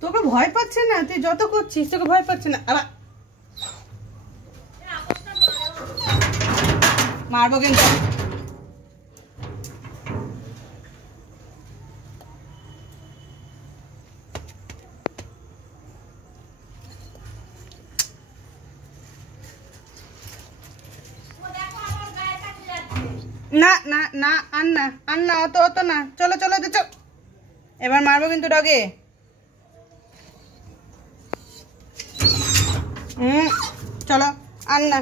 তোকে ভয় পাচ্ছে না? তুই যত করছিস তোকে ভয় পাচ্ছে না? আবার মারবো কিন্তু। না না না, আর না, অত অত না। চলো চলো চল, এবার মারবো কিন্তু ডগে। চলো, আর না।